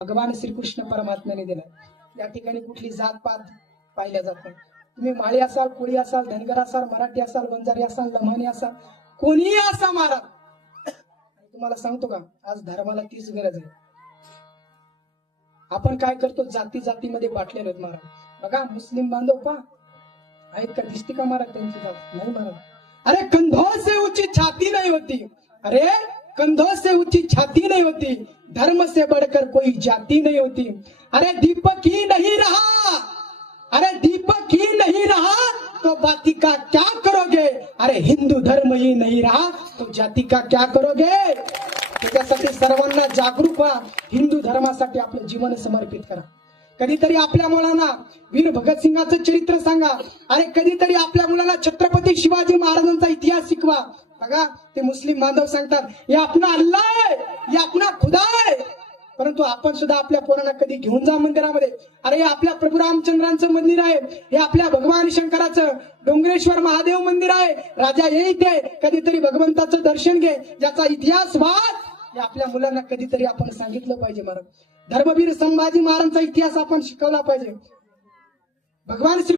भगवान श्रीकृष्ण परमात्म्याने दिला. या ठिकाणी कुठली जात पात पाहिल्या जात नाही. तुम्ही माळी असाल कोळी असाल धनगर असाल मराठी असाल बंजारी असाल लमानी असाल कोणीही असा मारा. तुम्हाला सांगतो का आज धर्माला तीच गरज आहे. आपण काय करतो जाती जातीमध्ये बाटलेलो आहेत महाराज. बघा मुस्लिम बांधव पा आहेत का दिसते का महाराज त्यांची जात? नाही महाराज. अरे कंधों से ऊंची छाती नाही होती. अरे कंधों से ऊंची छाती नहीं होती. धर्म से बढ़कर कोई जाति नहीं होती. अरे दीपक ही नहीं रहा. अरे दीपक ही नहीं रहा. तो बाती का क्या करोगे? अरे हिंदू धर्म ही नहीं रहा. तो जाती का क्या करोगे? त्याच्यासाठी सर्वांना जागरूक व्हा. हिंदू धर्मासाठी आपलं जीवन समर्पित करा. कधीतरी आपल्या मुलांना वीर भगतसिंगाचं चरित्र सांगा. अरे कधीतरी आपल्या मुलाला छत्रपती शिवाजी महाराजांचा इतिहास शिकवा. बघा ते मुस्लिम बांधव सांगतात हे आपला अल्लाह आहे हे आपला खुदा आहे. परंतु आपण सुद्धा आपल्या पोरांना कधी घेऊन जा मंदिरामध्ये. अरे हे आपल्या प्रभू रामचंद्रांचं मंदिर आहे हे आपल्या भगवान शंकराचं डोंगरेश्वर महादेव मंदिर आहे. राजा ये इथे कधीतरी भगवंताचं दर्शन घे ज्याचा इतिहास वाच. हे आपल्या मुलांना कधीतरी आपण सांगितलं पाहिजे महाराज. धर्मवीर संभाजी महाराजांचा इतिहास आपण शिकवला पाहिजे. भगवान श्री